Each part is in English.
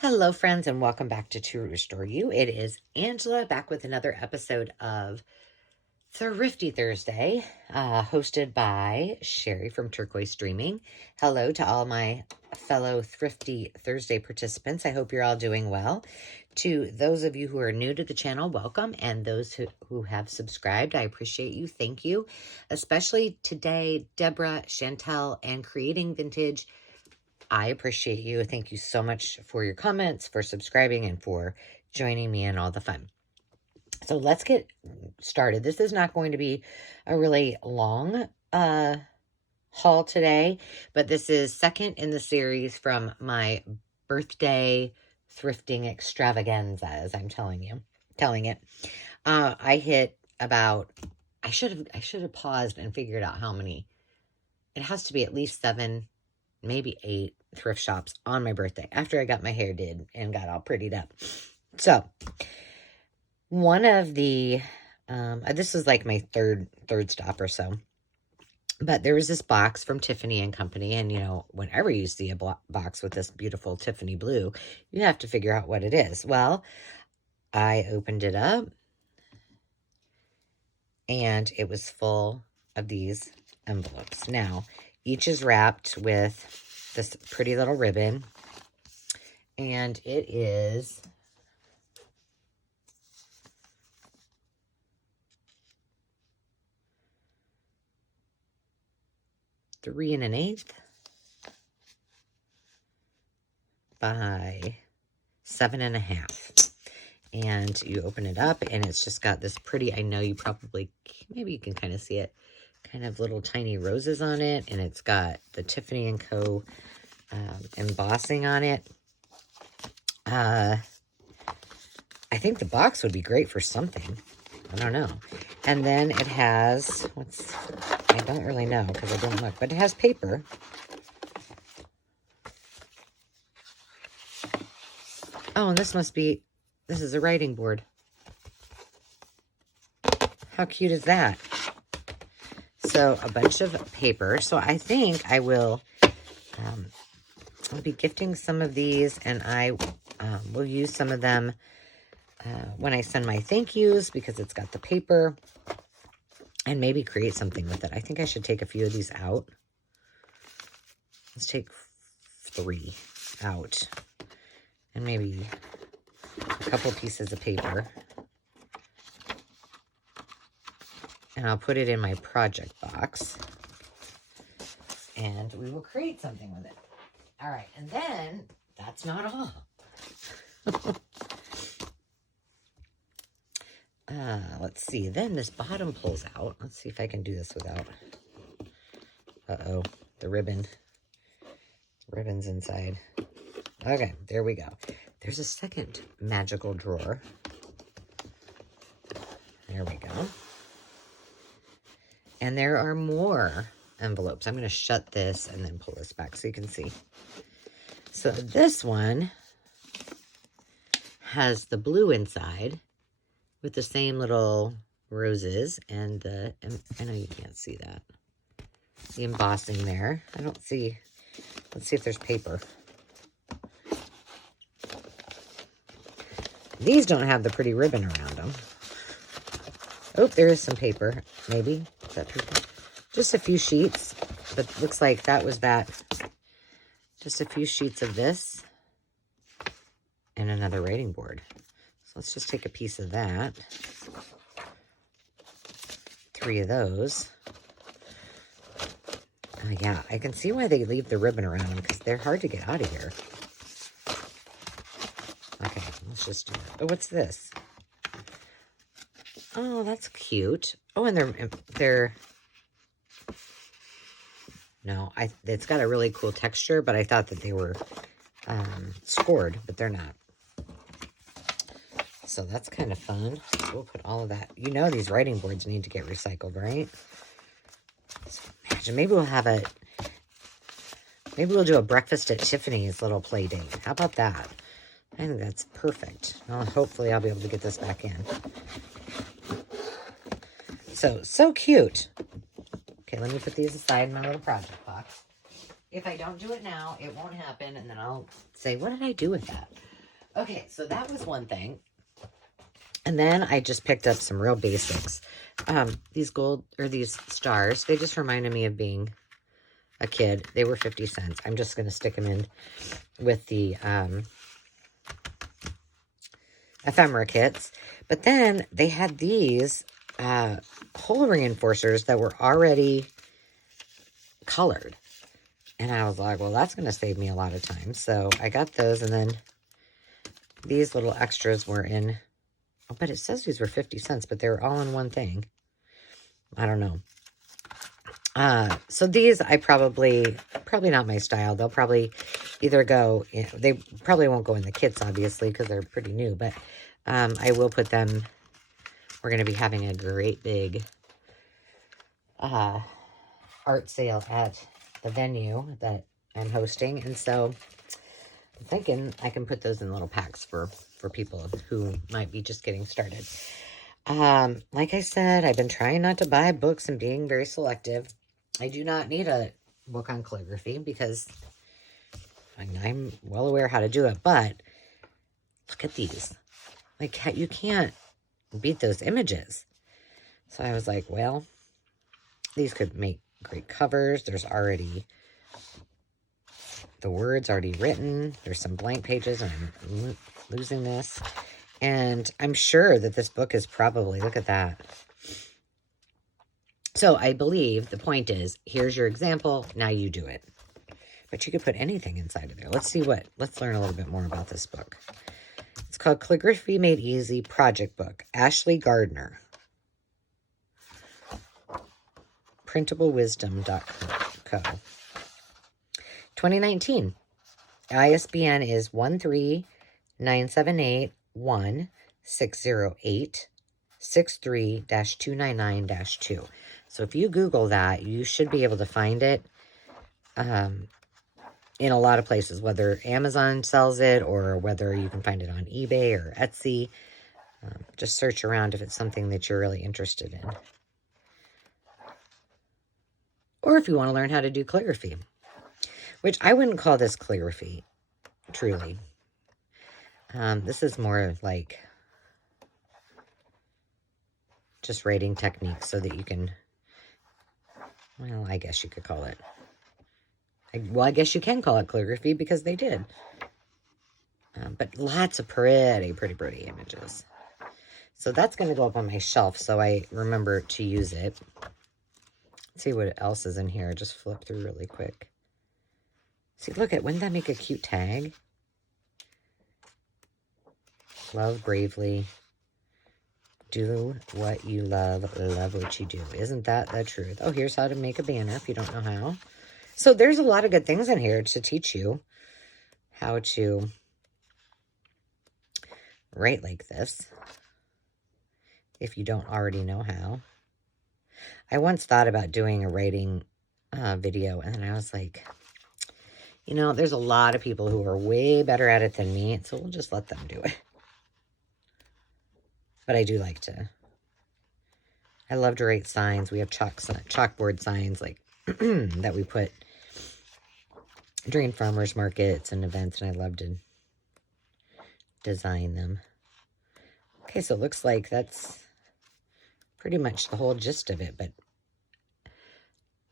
Hello, friends, and welcome back to Restore You. It is Angela back with another episode of Thrifty Thursday, hosted by Sherry from Turquoise Dreaming. Hello to all my fellow Thrifty Thursday participants. I hope you're all doing well. To those of you who are new to the channel, welcome. And those who have subscribed, I appreciate you. Thank you. Especially today, Deborah, Chantel, and Creating Vintage. I appreciate you. Thank you so much for your comments, for subscribing, and for joining me in all the fun. So let's get started. This is not going to be a really long haul today, but this is second in the series from my birthday thrifting extravaganza, as I'm telling it. I hit about, I should have paused and figured out how many. It has to be at least 7, maybe 8 thrift shops on my birthday after I got my hair did and got all prettied up. So one of the, this is like my third stop or so, but there was this box from Tiffany and Company. And, you know, whenever you see a box with this beautiful Tiffany blue, you have to figure out what it is. Well, I opened it up and it was full of these envelopes. Now, each is wrapped with this pretty little ribbon, and it is three and an eighth by 7.5. And you open it up, and it's just got this pretty, I know you probably, maybe you can kind of see it, kind of little tiny roses on it, and it's got the Tiffany & Co. Embossing on it. I think the box would be great for something. I don't know. And then it has, I don't really know because I didn't look, but it has paper. Oh, and this is a writing board. How cute is that? So a bunch of paper. So I think I will, I'll be gifting some of these, and I will use some of them when I send my thank yous because it's got the paper, and maybe create something with it. I think I should take a few of these out. Let's take 3 out, and maybe a couple pieces of paper. And I'll put it in my project box, and we will create something with it. All right, and then that's not all. Let's see. Then this bottom pulls out. Let's see if I can do this without. Uh-oh, the ribbon. The ribbon's inside. Okay, there we go. There's a second magical drawer. There we go. And there are more envelopes. I'm going to shut this and then pull this back so you can see. So this one has the blue inside with the same little roses and I know you can't see that. The embossing there. I don't see, let's see if there's paper. These don't have the pretty ribbon around them. Oh, there is some paper, maybe. Is that paper? Just a few sheets, but looks like that was that. Just a few sheets of this and another writing board. So let's just take a piece of that. 3 of those. Oh, yeah, I can see why they leave the ribbon around because they're hard to get out of here. Okay, let's just do that. Oh, what's this? Oh, that's cute. Oh, and they're no, it's got a really cool texture, but I thought that they were scored, but they're not. So that's kind of fun. We'll put all of that. You know these writing boards need to get recycled, right? So imagine, maybe we'll do a breakfast at Tiffany's little play date. How about that? I think that's perfect. Well, hopefully I'll be able to get this back in. So cute. Okay, let me put these aside in my little project box. if I don't do it now, it won't happen. And then I'll say, what did I do with that? Okay, so that was one thing. And then I just picked up some real basics. These these stars, they just reminded me of being a kid. They were 50 cents. I'm just going to stick them in with the ephemera kits. But then they had these hole reinforcers that were already colored. And I was like, well, that's going to save me a lot of time. So I got those, and then these little extras were in, oh, but it says these were 50 cents, but they were all in one thing. I don't know. So these I probably not my style. They'll probably either go, they probably won't go in the kits, obviously, because they're pretty new, but I will put them, we're going to be having a great big art sale at the venue that I'm hosting, and so I'm thinking I can put those in little packs for people who might be just getting started. Like I said, I've been trying not to buy books and being very selective. I do not need a book on calligraphy because I'm well aware how to do it, but look at these. Like, you can't beat those images. So I was like, well, these could make great covers. There's already the words already written. There's some blank pages, and I'm losing this. And I'm sure that this book is probably, look at that. So I believe the point is, here's your example, now you do it. But you could put anything inside of there. Let's learn a little bit more about this book. It's called Calligraphy Made Easy Project Book. Ashley Gardner. Printablewisdom.co. 2019. ISBN is 13978160863-299-2. So if you Google that, you should be able to find it in a lot of places, whether Amazon sells it or whether you can find it on eBay or Etsy. Just search around if it's something that you're really interested in. Or if you want to learn how to do calligraphy, which I wouldn't call this calligraphy, truly. This is more like just writing techniques so that you can, well, I guess you could call it. I guess you can call it calligraphy because they did. But lots of pretty images. So that's going to go up on my shelf so I remember to use it. Let's see what else is in here. Just flip through really quick. See, look at, wouldn't that make a cute tag? Love bravely. Do what you love what you do. Isn't that the truth? Oh, here's how to make a banner if you don't know how. So there's a lot of good things in here to teach you how to write like this, if you don't already know how. I once thought about doing a writing video, and then I was like, you know, there's a lot of people who are way better at it than me, so we'll just let them do it. But I do like to, I love to write signs. We have chalkboard signs like that we put during farmers markets and events, and I love to design them. Okay, so it looks like that's pretty much the whole gist of it, but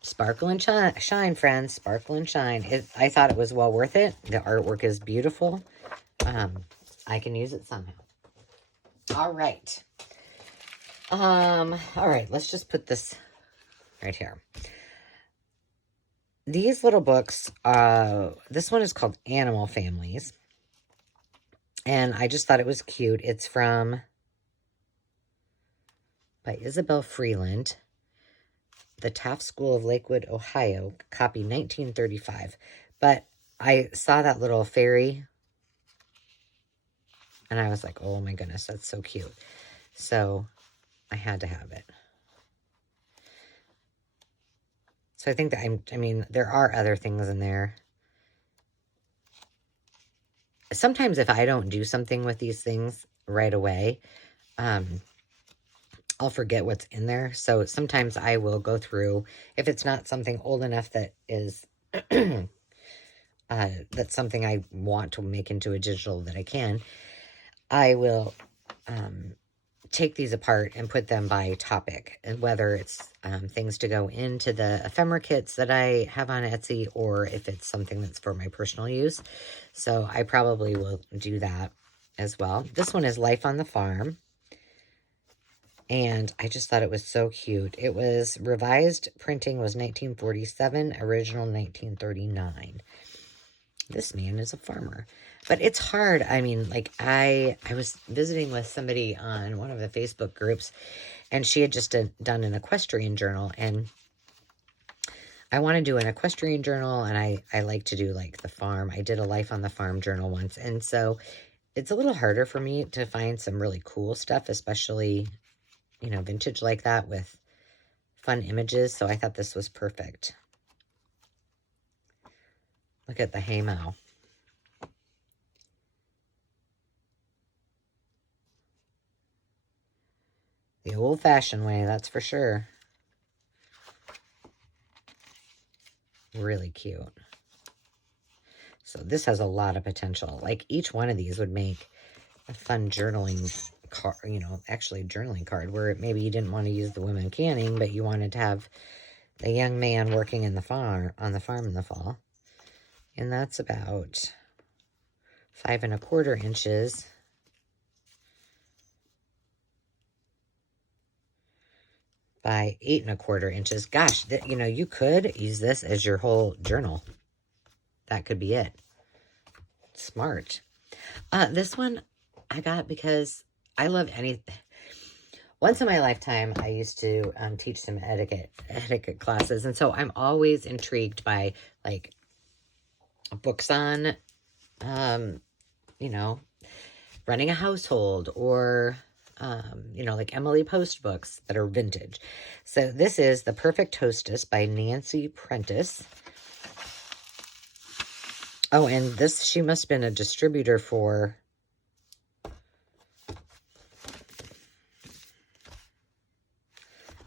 sparkle and shine, friends. Sparkle and shine. I thought it was well worth it. The artwork is beautiful. I can use it somehow. All right. All right, let's just put this right here. These little books, this one is called Animal Families. And I just thought it was cute. It's by Isabel Freeland, the Taft School of Lakewood, Ohio, copy 1935. But I saw that little fairy, and I was like, oh my goodness, that's so cute. So I had to have it. So I think that I mean, there are other things in there. Sometimes if I don't do something with these things right away, I'll forget what's in there. So sometimes I will go through, if it's not something old enough that is that's something I want to make into a digital that I can, I will take these apart and put them by topic, and whether it's things to go into the ephemera kits that I have on Etsy, or if it's something that's for my personal use. So I probably will do that as well. This one is Life on the Farm, and I just thought it was so cute. It was revised printing was 1947, original 1939. This man is a farmer. But it's hard. I mean, like, I was visiting with somebody on one of the Facebook groups, and she had just done an equestrian journal, and I want to do an equestrian journal, and I like to do, like, the farm. I did a Life on the Farm journal once, and so it's a little harder for me to find some really cool stuff, especially, you know, vintage like that with fun images, so I thought this was perfect. Look at the haymow. The old-fashioned way, that's for sure. Really cute. So this has a lot of potential. Like, each one of these would make a fun journaling card, you know, actually journaling card, where maybe you didn't want to use the women canning, but you wanted to have a young man working in the farm, on the farm in the fall. And that's about 5 1/4 inches by 8 1/4 inches. Gosh, you know, you could use this as your whole journal. That could be it. Smart. This one I got because I love anything. Once in my lifetime, I used to teach some etiquette classes, and so I'm always intrigued by, like, books on, you know, running a household, or you know, like Emily Post books that are vintage. So this is The Perfect Hostess by Nancy Prentice. Oh, and this, she must have been a distributor for,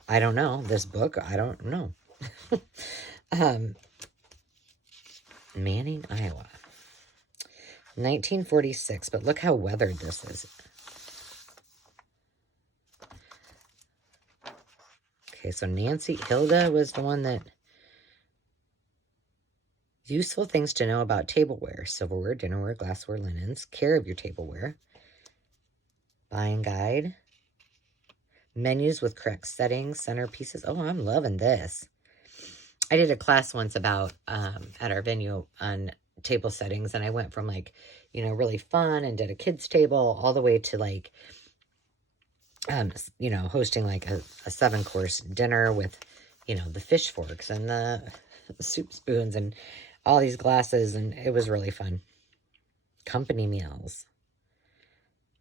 I don't know, this book, I don't know. Manning, Iowa. 1946, but look how weathered this is. Okay, so Hilda was the one that... Useful things to know about tableware: silverware, dinnerware, glassware, linens, care of your tableware, buying guide, menus with correct settings, centerpieces. Oh, I'm loving this. I did a class once about, at our venue, on table settings, and I went from, like, you know, really fun and did a kid's table all the way to, like, you know, hosting like a 7-course dinner with, you know, the fish forks and the soup spoons and all these glasses, and it was really fun. Company meals.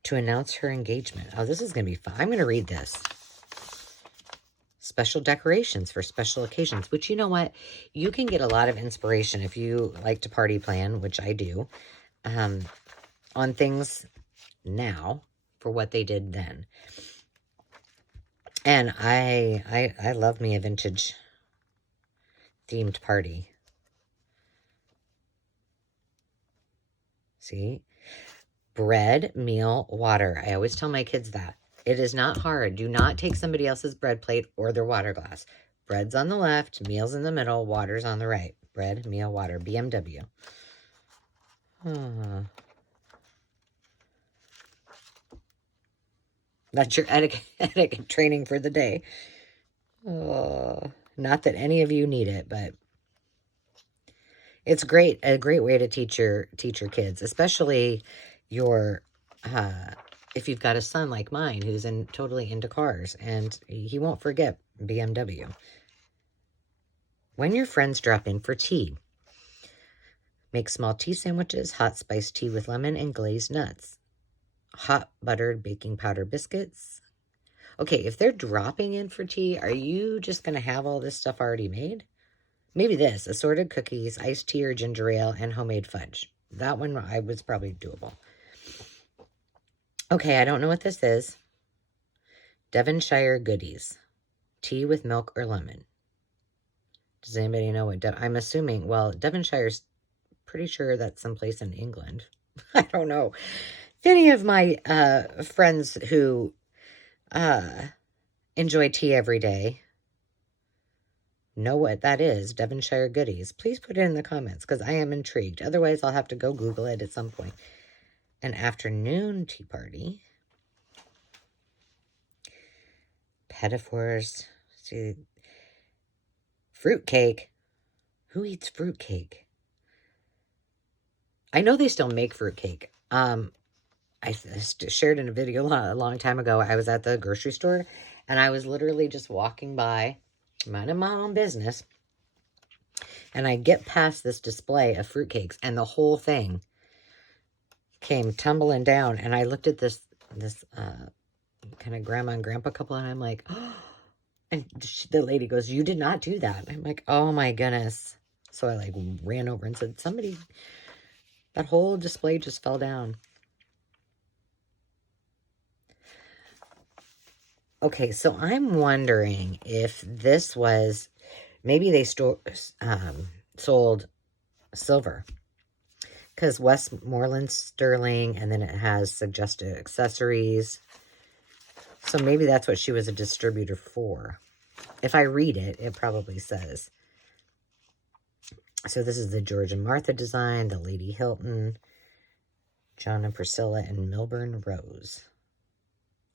To announce her engagement. Oh, this is going to be fun. I'm going to read this. Special decorations for special occasions, which, you know what? You can get a lot of inspiration if you like to party plan, which I do, on things now for what they did then. And I love me a vintage themed party. See? Bread, meal, water. I always tell my kids that. It is not hard. Do not take somebody else's bread plate or their water glass. Bread's on the left, meal's in the middle, water's on the right. Bread, meal, water. BMW. That's your etiquette training for the day. Not that any of you need it, but it's great. A great way to teach your kids, especially your if you've got a son like mine who's totally into cars, and he won't forget BMW. When your friends drop in for tea, make small tea sandwiches, hot spiced tea with lemon and glazed nuts, hot buttered baking powder biscuits. Okay, if they're dropping in for tea, are you just going to have all this stuff already made? Maybe this: assorted cookies, iced tea or ginger ale, and homemade fudge. That one I was probably doable. Okay, I don't know what this is. Devonshire goodies. Tea with milk or lemon. Does anybody know what I'm assuming, well, Devonshire's pretty sure that's someplace in England. I don't know. If any of my friends who enjoy tea every day know what that is, Devonshire goodies, please put it in the comments because I am intrigued. Otherwise, I'll have to go Google it at some point. An afternoon tea party. Pettifours. See, fruitcake. Who eats fruitcake? I know they still make fruitcake. I shared in a video a long time ago. I was at the grocery store, and I was literally just walking by, minding my own business, and I get past this display of fruitcakes, and the whole thing came tumbling down, and I looked at this kind of grandma and grandpa couple, and I'm like, oh, and the lady goes, "You did not do that." I'm like, oh my goodness. So I like ran over and said, somebody, that whole display just fell down. Okay, so I'm wondering if this was, maybe they sold silver. Because Westmoreland sterling, and then it has suggested accessories. So maybe that's what she was a distributor for. If I read it, it probably says. So this is the George and Martha design, the Lady Hilton, John and Priscilla, and Milburn Rose.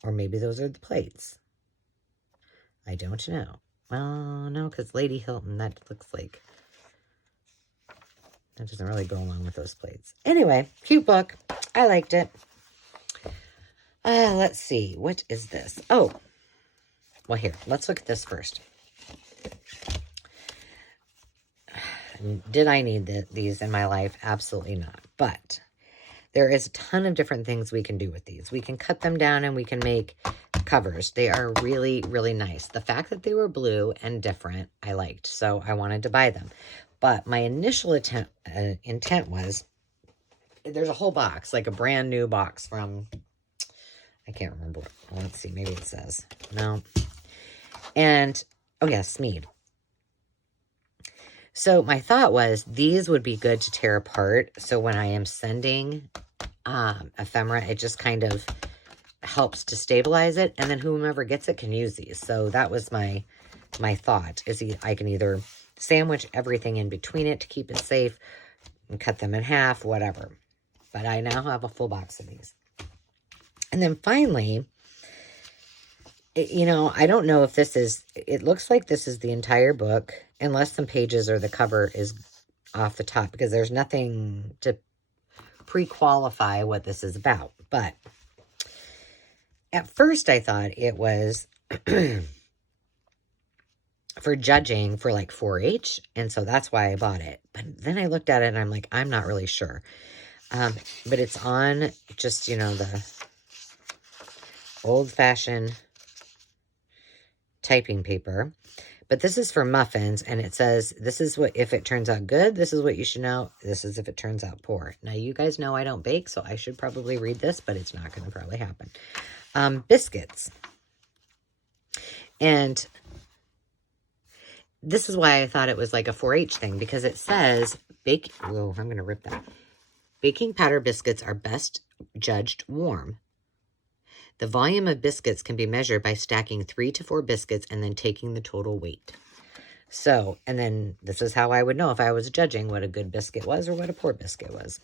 Or maybe those are the plates. I don't know. Well, no, because Lady Hilton, that looks like... that doesn't really go along with those plates. Anyway, cute book. I liked it. Let's see. What is this? Oh. Well, here. Let's look at this first. Did I need these in my life? Absolutely not. But there is a ton of different things we can do with these. We can cut them down and we can make covers. They are really, really nice. The fact that they were blue and different, I liked. So I wanted to buy them. But my initial intent was, there's a whole box, like a brand new box from, I can't remember. Let's see, maybe it says. No. And, oh yeah, Smead. So my thought was these would be good to tear apart. So when I am sending ephemera, it just kind of helps to stabilize it. And then whomever gets it can use these. So that was my thought, is I can either sandwich everything in between it to keep it safe and cut them in half, whatever. But I now have a full box of these. And then finally, you know, I don't know if this is, it looks like this is the entire book, unless some pages or the cover is off the top, because there's nothing to pre-qualify what this is about. But at first I thought it was for judging for like 4-H, and so that's why I bought it. But then I looked at it and I'm like, I'm not really sure. But it's on just, you know, the old-fashioned typing paper. But this is for muffins, and it says, this is what, if it turns out good, this is what you should know. This is if it turns out poor. Now, you guys know I don't bake, so I should probably read this, but it's not going to probably happen. Biscuits. And this is why I thought it was like a 4-H thing, because it says, whoa, I'm going to rip that. Baking powder biscuits are best judged warm. The volume of biscuits can be measured by stacking 3 to 4 biscuits and then taking the total weight. So, and then this is how I would know if I was judging what a good biscuit was or what a poor biscuit was.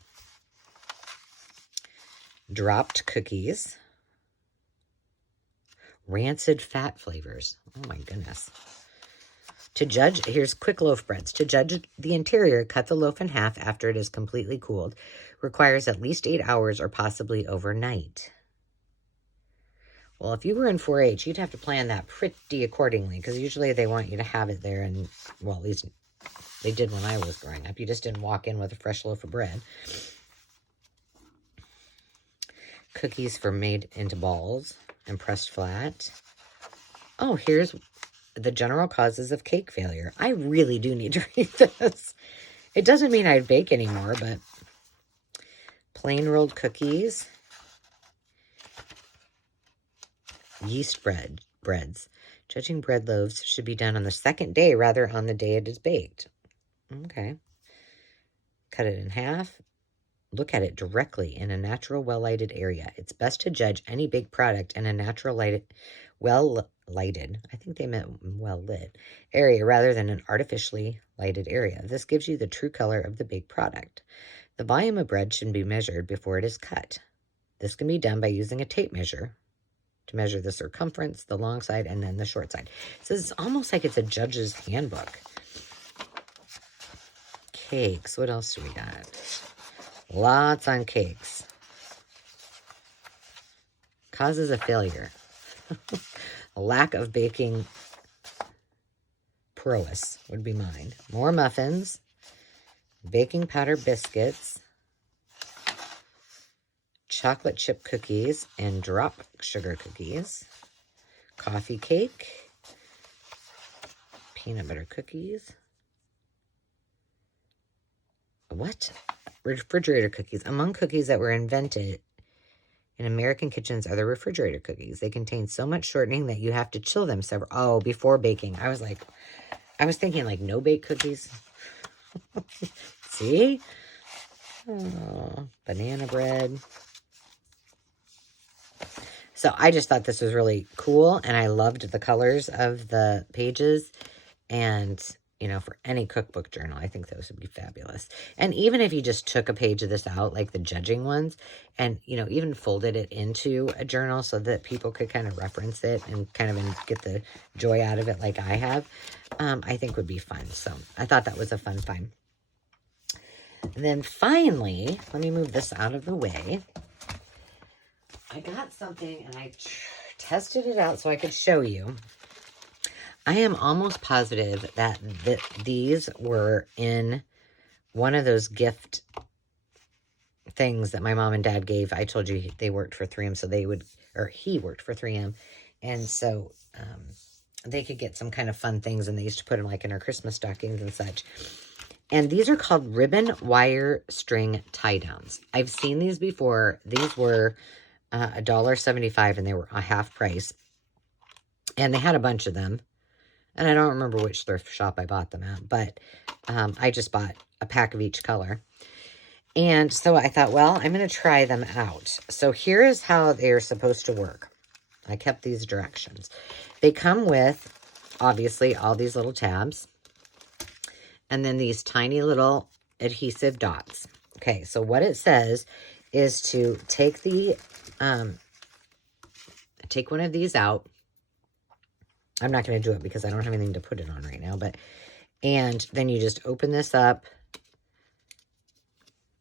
Dropped cookies. Rancid fat flavors. Oh my goodness. To judge, here's quick loaf breads. To judge the interior, cut the loaf in half after it is completely cooled. Requires at least 8 hours or possibly overnight. Well, if you were in 4-H, you'd have to plan that pretty accordingly, because usually they want you to have it there, and, well, at least they did when I was growing up. You just didn't walk in with a fresh loaf of bread. Cookies for made into balls and pressed flat. Oh, here's the general causes of cake failure. I really do need to read this. It doesn't mean I'd bake anymore, but plain rolled cookies. Yeast breads. Judging bread loaves should be done on the second day rather on the day it is baked. Okay. Cut it in half. Look at it directly in a natural, well-lighted area. It's best to judge any baked product in a natural, well-lighted, I think they meant well-lit, area rather than an artificially lighted area. This gives you the true color of the baked product. The volume of bread should be measured before it is cut. This can be done by using a tape measure to measure the circumference, the long side, and then the short side. So it's almost like it's a judge's handbook. Cakes. What else do we got? Lots on cakes. Causes of failure. A lack of baking prowess would be mine. More muffins. Baking powder biscuits. Chocolate chip cookies and drop sugar cookies. Coffee cake. Peanut butter cookies. What? Refrigerator cookies. Among cookies that were invented in American kitchens are the refrigerator cookies. They contain so much shortening that you have to chill them before baking. I was thinking like no bake cookies. See? Oh, banana bread. So I just thought this was really cool, and I loved the colors of the pages. And, you know, for any cookbook journal, I think those would be fabulous. And even if you just took a page of this out, like the judging ones, and, you know, even folded it into a journal so that people could kind of reference it and kind of get the joy out of it like I have, I think would be fun. So I thought that was a fun find. And then finally, let me move this out of the way. I got something, and I tested it out so I could show you. I am almost positive that these were in one of those gift things that my mom and dad gave. I told you they worked for 3M, so he worked for 3M. And so they could get some kind of fun things, and they used to put them like in our Christmas stockings and such. And these are called ribbon wire string tie downs. I've seen these before. These were $1.75, and they were a half price. And they had a bunch of them. And I don't remember which thrift shop I bought them at, but I just bought a pack of each color. And so I thought, well, I'm going to try them out. So here is how they are supposed to work. I kept these directions. They come with, obviously, all these little tabs. And then these tiny little adhesive dots. Okay, so what it says is to take take one of these out. I'm not going to do it because I don't have anything to put it on right now. And then you just open this up.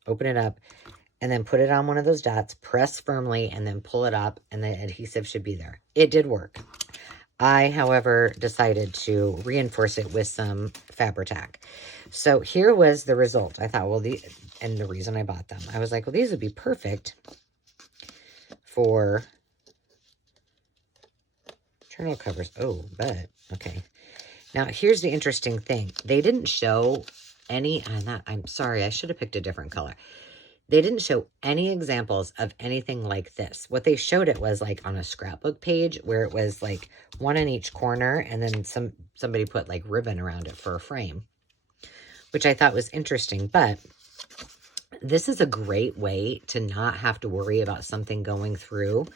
Open it up. And then put it on one of those dots. Press firmly and then pull it up. And the adhesive should be there. It did work. I, however, decided to reinforce it with some Fabri-Tac. So here was the result. I thought, well, and the reason I bought them. I was like, well, these would be perfect for journal covers. Oh, but, okay. Now, here's the interesting thing. They didn't show any, I'm sorry, I should have picked a different color. They didn't show any examples of anything like this. What they showed it was like on a scrapbook page where it was like one in each corner, and then somebody put like ribbon around it for a frame, which I thought was interesting. But this is a great way to not have to worry about something going through,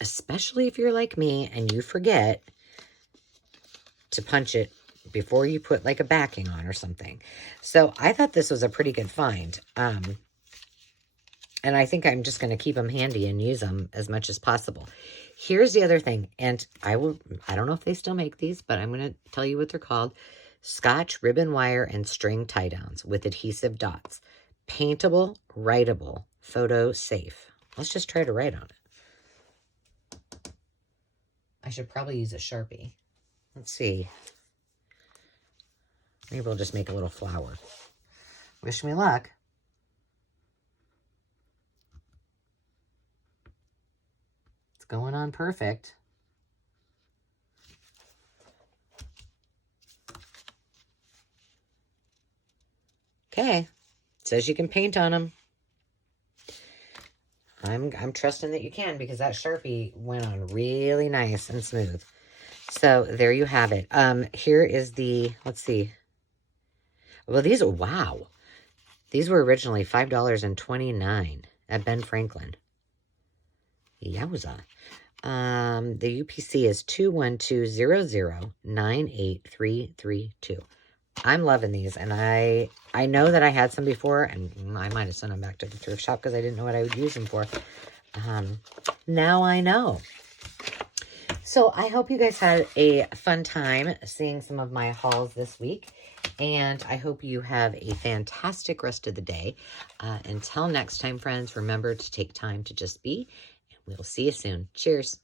especially if you're like me and you forget to punch it before you put like a backing on or something. So I thought this was a pretty good find. And I think I'm just going to keep them handy and use them as much as possible. Here's the other thing. And I don't know if they still make these, but I'm going to tell you what they're called. Scotch ribbon wire and string tie downs with adhesive dots. Paintable, writable, photo safe. Let's just try to write on it. I should probably use a Sharpie. Let's see. Maybe we'll just make a little flower. Wish me luck. It's going on perfect. Okay. It says you can paint on them. I'm trusting that you can, because that Sharpie went on really nice and smooth. So there you have it. Here is the, let's see. Well, these are, wow. These were originally $5.29 at Ben Franklin. Yowza. The UPC is 21200983332. I'm loving these, and I know that I had some before, and I might have sent them back to the thrift shop because I didn't know what I would use them for. Now I know. So I hope you guys had a fun time seeing some of my hauls this week, and I hope you have a fantastic rest of the day. Until next time, friends, remember to take time to just be, and we'll see you soon. Cheers.